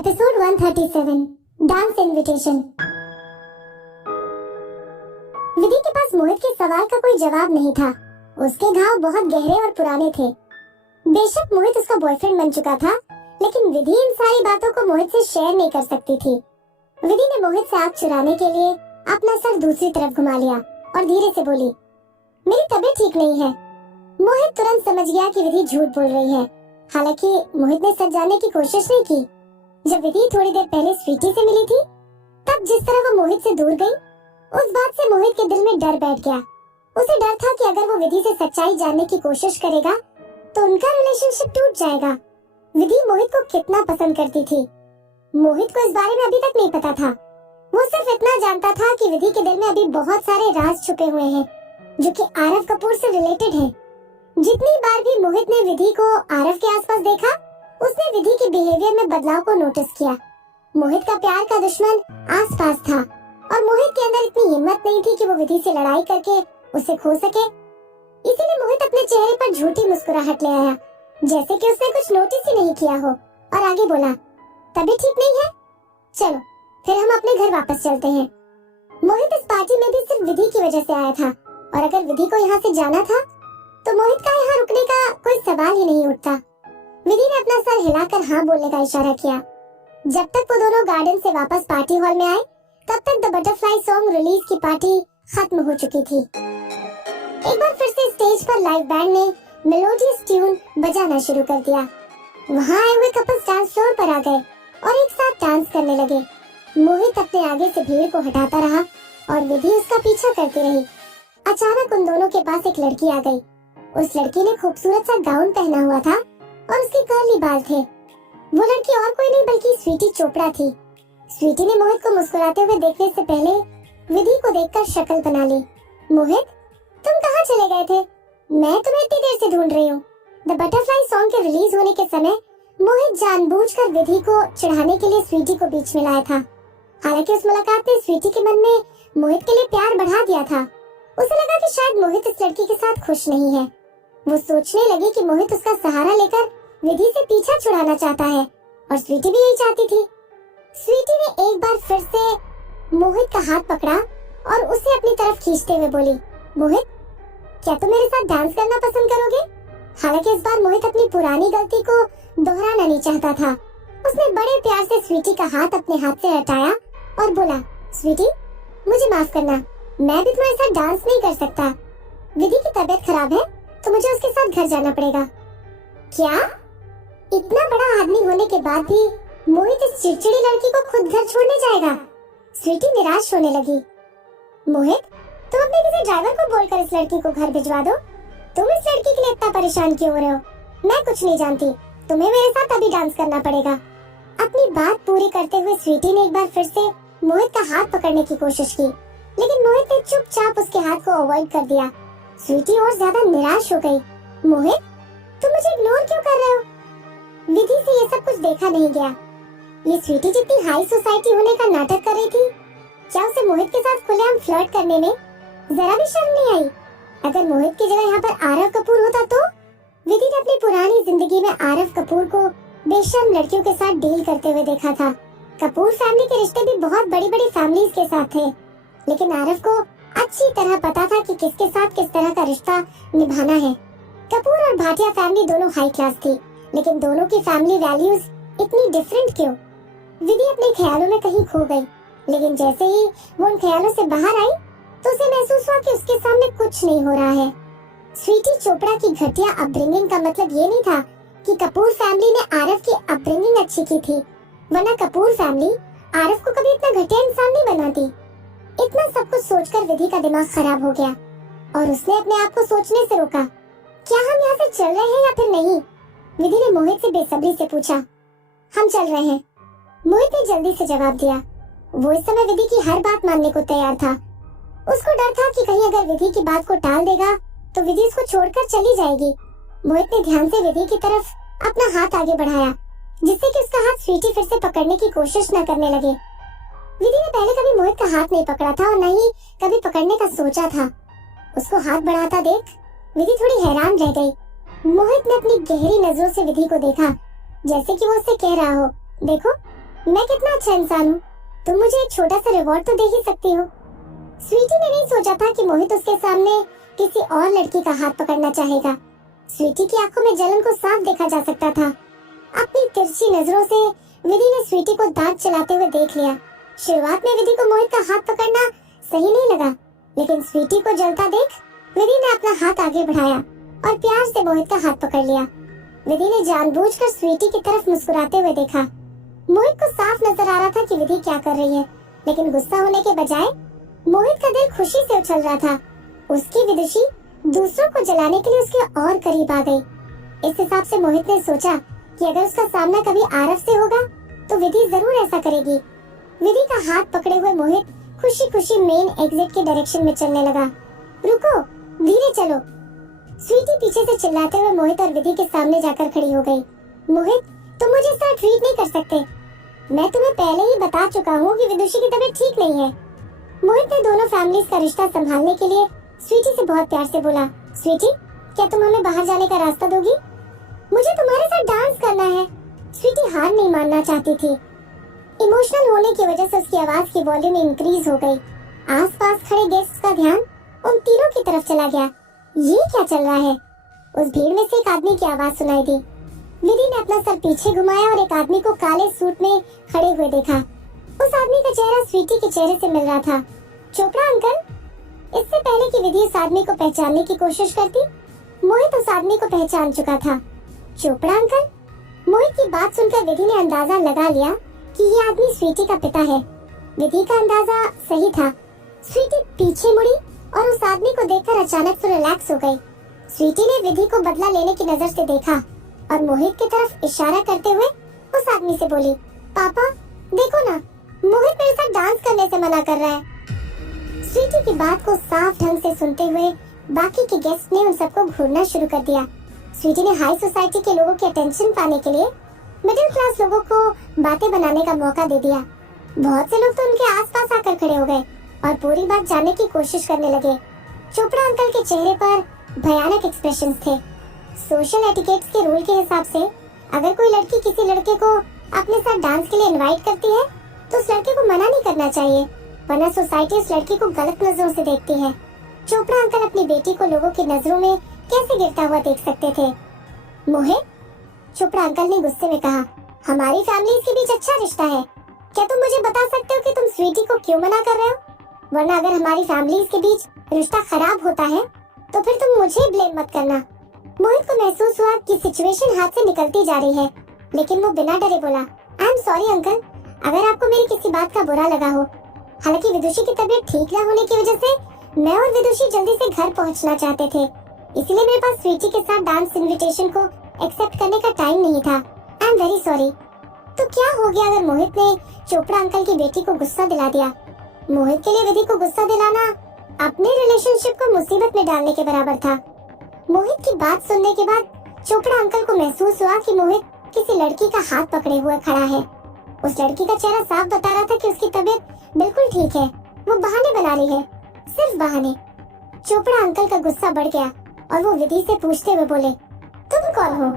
Episode 137 dance invitation. विधि के पास मोहित के सवाल का कोई जवाब नहीं था। उसके घाव बहुत गहरे और पुराने थे। बेशक मोहित उसका बॉयफ्रेंड बन चुका था, लेकिन विधि इन सारी बातों को मोहित से शेयर नहीं कर सकती थी। विधि ने मोहित से आग चुराने के लिए अपना सर दूसरी तरफ घुमा लिया और धीरे से बोली, मेरी तबीयत ठीक नहीं है। मोहित तुरंत समझ गया कि विधि झूठ बोल रही है। हालांकि मोहित ने सच जानने की कोशिश नहीं की। जब विधि थोड़ी देर पहले स्वीटी से मिली थी, तब जिस तरह वो मोहित से दूर गई, उस बात से मोहित के दिल में डर बैठ गया। उसे डर था कि अगर वो विधि से सच्चाई जानने की कोशिश करेगा तो उनका रिलेशनशिप टूट जाएगा। विधि मोहित को कितना पसंद करती थी, मोहित को इस बारे में अभी तक नहीं पता था। वो सिर्फ इतना जानता था कि विधि के दिल में अभी बहुत सारे राज छुपे हुए हैं, जो कि आरव कपूर से रिलेटेड हैं। जितनी बार भी मोहित ने विधि को आरव के आसपास देखा, उसने विधि के बिहेवियर में बदलाव को नोटिस किया। मोहित का प्यार का दुश्मन आसपास था और मोहित के अंदर इतनी हिम्मत नहीं थी कि वो विधि से लड़ाई करके उसे खो सके। इसीलिए मोहित अपने चेहरे पर झूठी मुस्कुराहट ले आया, जैसे कि उसने कुछ नोटिस ही नहीं किया हो, और आगे बोला, तबीयत ठीक नहीं है? चलो फिर हम अपने घर वापस चलते हैं। मोहित इस पार्टी में भी सिर्फ विधि की वजह से आया था, और अगर विधि को यहाँ से जाना था तो मोहित का यहाँ रुकने का कोई सवाल ही नहीं उठता। विधि ने अपना सर हिलाकर हाँ बोलने का इशारा किया। जब तक वो दोनों गार्डन से वापस पार्टी हॉल में आए, तब तक द बटरफ्लाई सॉन्ग रिलीज की पार्टी खत्म हो चुकी थी। एक बार फिर से स्टेज पर लाइव बैंड ने मेलोडियस ट्यून बजाना शुरू कर दिया। वहाँ आए हुए कपल्स डांस फ्लोर पर आ गए और एक साथ डांस करने लगे। मोहित अपने आगे से भीड़ को हटाता रहा और विधि उसका पीछा करती रही। अचानक उन दोनों के पास एक लड़की आ गई। उस लड़की ने खूबसूरत सा गाउन पहना हुआ था और उसके कर्ली बाल थे। वो लड़की और कोई नहीं बल्कि स्वीटी चोपड़ा थी। स्वीटी ने मोहित को मुस्कुराते हुए देखने से पहले विधि को देखकर शक्ल बना ली। मोहित, तुम कहाँ चले गए थे? मैं तुम्हें इतनी देर से ढूंढ रही हूँ। द बटरफ्लाई सॉन्ग के रिलीज होने के समय मोहित जानबूझकर विधि को चिढ़ाने के लिए स्वीटी को बीच में लाया था। हालांकि उस मुलाकात ने स्वीटी के मन में मोहित के लिए प्यार बढ़ा दिया था। उसे लगा कि शायद मोहित इस लड़की के साथ खुश नहीं है। वो सोचने लगी कि मोहित उसका सहारा लेकर विधि से पीछा छुड़ाना चाहता है, और स्वीटी भी यही चाहती थी। स्वीटी ने एक बार फिर से मोहित का हाथ पकड़ा और उसे अपनी तरफ खींचते हुए बोली, मोहित, क्या तुम मेरे साथ डांस करना पसंद करोगे? हालांकि इस बार मोहित अपनी पुरानी गलती को दोहराना नहीं चाहता था। उसने बड़े प्यार से स्वीटी का हाथ अपने हाथ से हटाया और बोला, स्वीटी, मुझे माफ करना, मैं भी तुम्हारे साथ डांस नहीं कर सकता। विधि की तबीयत खराब है तो मुझे उसके साथ घर जाना पड़ेगा। क्या? इतना बड़ा आदमी होने के बाद भी मोहित इस चिड़चिड़ी लड़की को खुद घर छोड़ने जाएगा? स्वीटी निराश होने लगी। मोहित, तुम अपने किसी ड्राइवर को बोलकर इस लड़की को घर भिजवा दो। तुम इस लड़की के लिए इतना परेशान क्यों हो रहे हो? मैं कुछ नहीं जानती, तुम्हें मेरे साथ अभी डांस करना पड़ेगा। अपनी बात पूरी करते हुए स्वीटी ने एक बार फिर से मोहित का हाथ पकड़ने की कोशिश की, लेकिन मोहित ने चुपचाप उसके हाथ को अवॉइड कर दिया। स्वीटी और ज्यादा निराश हो गई। मोहित, तुम मुझे इग्नोर क्यों कर रहे हो? विधि से ये सब कुछ देखा नहीं गया। ये स्वीटी जितनी हाई सोसाइटी होने का नाटक कर रही थी, क्या उसे मोहित के साथ खुलेआम फ्लर्ट करने में जरा भी शर्म नहीं आई? अगर मोहित की जगह यहाँ पर आरव कपूर होता तो? विधि ने अपनी पुरानी जिंदगी में आरव कपूर को बेशर्म लड़कियों के साथ डील करते हुए देखा था। कपूर फैमिली के रिश्ते भी बहुत बड़ी बड़ी फैमिलीज के साथ थे, लेकिन आरव को अच्छी तरह पता था कि किसके साथ किस तरह का रिश्ता निभाना है। कपूर और भाटिया फैमिली दोनों हाई क्लास थी, लेकिन दोनों की फैमिली वैल्यूज इतनी डिफरेंट क्यों? विधि अपने ख्यालों में कहीं खो गई, लेकिन जैसे ही वो उन ख्यालों से बाहर आई तो उसे महसूस हुआ कि उसके सामने कुछ नहीं हो रहा है। स्वीटी चोपड़ा की घटिया अपब्रिंगिंग का मतलब ये नहीं था कि कपूर फैमिली ने आरव की अपब्रिंगिंग अच्छी की थी, वरना कपूर फैमिली आरव को कभी इतना घटिया इंसान नहीं बनाती। इतना सब कुछ सोचकर विधि का दिमाग खराब हो गया और उसने अपने आप को सोचने से रोका, क्या हम यहाँ से चल रहे हैं या फिर नहीं? विधि ने मोहित से बेसब्री से पूछा। हम चल रहे हैं, मोहित ने जल्दी से जवाब दिया। वो इस समय विधि की हर बात मानने को तैयार था। उसको डर था कि कहीं अगर विधि की बात को टाल देगा तो विधि उसको छोड़कर चली जाएगी। मोहित ने ध्यान से विधि की तरफ अपना हाथ आगे बढ़ाया, जिससे कि उसका हाथ स्वीटी फिर से पकड़ने की कोशिश न करने लगे। विधि ने पहले कभी मोहित का हाथ नहीं पकड़ा था और न ही कभी पकड़ने का सोचा था। उसको हाथ बढ़ाता देख विधि थोड़ी हैरान रह गई। मोहित ने अपनी गहरी नजरों से विधि को देखा, जैसे कि वो उससे कह रहा हो, देखो मैं कितना अच्छा इंसान हूँ, तुम मुझे एक छोटा सा रिवॉर्ड तो दे ही सकती हो। स्वीटी ने नहीं सोचा था कि मोहित उसके सामने किसी और लड़की का हाथ पकड़ना चाहेगा। स्वीटी की आंखों में जलन को साफ देखा जा सकता था। अपनी तिरछी नजरों से विधि ने स्वीटी को दांत चलाते हुए देख लिया। शुरुआत में विधि को मोहित का हाथ पकड़ना सही नहीं लगा, लेकिन स्वीटी को जलता देख विधि ने अपना हाथ आगे बढ़ाया और प्यार से मोहित का हाथ पकड़ लिया। विधि ने जानबूझकर स्वीटी की तरफ मुस्कुराते हुए देखा। मोहित को साफ नजर आ रहा था कि विधि क्या कर रही है, लेकिन गुस्सा होने के बजाय मोहित का दिल खुशी से उछल रहा था। उसकी विदुषी दूसरों को जलाने के लिए उसके और करीब आ गई। इस हिसाब से मोहित ने सोचा कि अगर उसका सामना कभी आरव से होगा तो विधि जरूर ऐसा करेगी। विधि का हाथ पकड़े हुए मोहित खुशी खुशी मेन एग्जिट की डायरेक्शन में चलने लगा। रुको, धीरे चलो। स्वीटी पीछे से चिल्लाते हुए मोहित और विधि के सामने जाकर खड़ी हो गई। मोहित, तुम मुझे इस तरह ट्रीट नहीं कर सकते। मैं तुम्हें पहले ही बता चुका हूँ कि विदुषी की तबीयत ठीक नहीं है। मोहित ने दोनों फैमिलीज का रिश्ता संभालने के लिए स्वीटी से बहुत प्यार से बोला, स्वीटी, क्या तुम हमें बाहर जाने का रास्ता दोगी? मुझे तुम्हारे साथ डांस करना है। स्वीटी हार नहीं मानना चाहती थी। इमोशनल होने की वजह से उसकी आवाज की वॉल्यूम इंक्रीज हो गई। आसपास खड़े गेस्ट्स का ध्यान उन तीनों की तरफ चला गया। ये क्या चल रहा है? उस भीड़ में से एक आदमी की आवाज सुनाई दी। विधि ने अपना सर पीछे घुमाया और एक आदमी को काले सूट में खड़े हुए देखा। उस आदमी का चेहरा स्वीटी के चेहरे से मिल रहा था। चोपड़ा अंकल? इससे पहले कि विधि उस आदमी को पहचानने की कोशिश करती, मोहित उस आदमी को पहचान चुका था। चोपड़ा अंकल? मोहित की बात सुनकर विधि ने अंदाजा लगा लिया कि ये आदमी स्वीटी का पिता है। विधि का अंदाजा सही था। स्वीटी पीछे मुड़ी और उस आदमी को देखकर अचानक से रिलैक्स हो गई। स्वीटी ने विधि को बदला लेने की नजर से देखा और मोहित की तरफ इशारा करते हुए उस आदमी से बोली, पापा देखो ना, मोहित मेरे साथ डांस करने से मना कर रहा है। स्वीटी की बात को साफ ढंग से सुनते हुए बाकी के गेस्ट ने उन सबको घूरना शुरू कर दिया। स्वीटी ने हाई सोसाइटी के लोगों की अटेंशन पाने के लिए मिडिल क्लास लोगों को बातें बनाने का मौका दे दिया। बहुत से लोग तो उनके आसपास आकर खड़े हो गए और पूरी बात जानने की कोशिश करने लगे। चोपड़ा अंकल के चेहरे पर भयानक एक्सप्रेशंस थे। सोशल एटिकेट्स के रूल के हिसाब से अगर कोई लड़की किसी लड़के को अपने साथ डांस के लिए इनवाइट करती है तो उस लड़के को मना नहीं करना चाहिए, वरना सोसाइटी उस लड़की को गलत नजरों से देखती है। चोपड़ा अंकल अपनी बेटी को लोगों की नजरों में कैसे गिरता हुआ देख सकते थे। मोहित, चोपड़ा अंकल ने गुस्से में कहा, हमारी फैमिली के बीच अच्छा रिश्ता है। क्या तुम मुझे बता सकते हो कि तुम स्वीटी को क्यों मना कर रहे हो? वरना अगर हमारी फैमिलीज के बीच रिश्ता खराब होता है तो फिर तुम मुझे ब्लेम मत करना। मोहित को महसूस हुआ कि सिचुएशन हाथ से निकलती जा रही है, लेकिन वो बिना डरे बोला, आई एम सॉरी अंकल, अगर आपको मेरी किसी बात का बुरा लगा हो। हालांकि विदुषी की तबीयत ठीक न होने की वजह से मैं और विदुषी जल्दी से घर पहुंचना चाहते थे, इसलिए मेरे पास स्वीटी के साथ डांस इनविटेशन को एक्सेप्ट करने का टाइम नहीं था। I am very sorry. तो क्या हो गया अगर मोहित ने चोपड़ा अंकल की बेटी को गुस्सा दिला दिया? मोहित के लिए विधि को गुस्सा दिलाना अपने रिलेशनशिप को मुसीबत में डालने के बराबर था। मोहित की बात सुनने के बाद चोपड़ा अंकल को महसूस हुआ कि मोहित किसी लड़की का हाथ पकड़े हुए खड़ा है। उस लड़की का चेहरा साफ बता रहा था कि उसकी तबीयत बिल्कुल ठीक है, वो बहाने बना रही है, सिर्फ बहाने। चोपड़ा अंकल का गुस्सा बढ़ गया और वो विधि से पूछते हुए बोले, तुम कौन हो?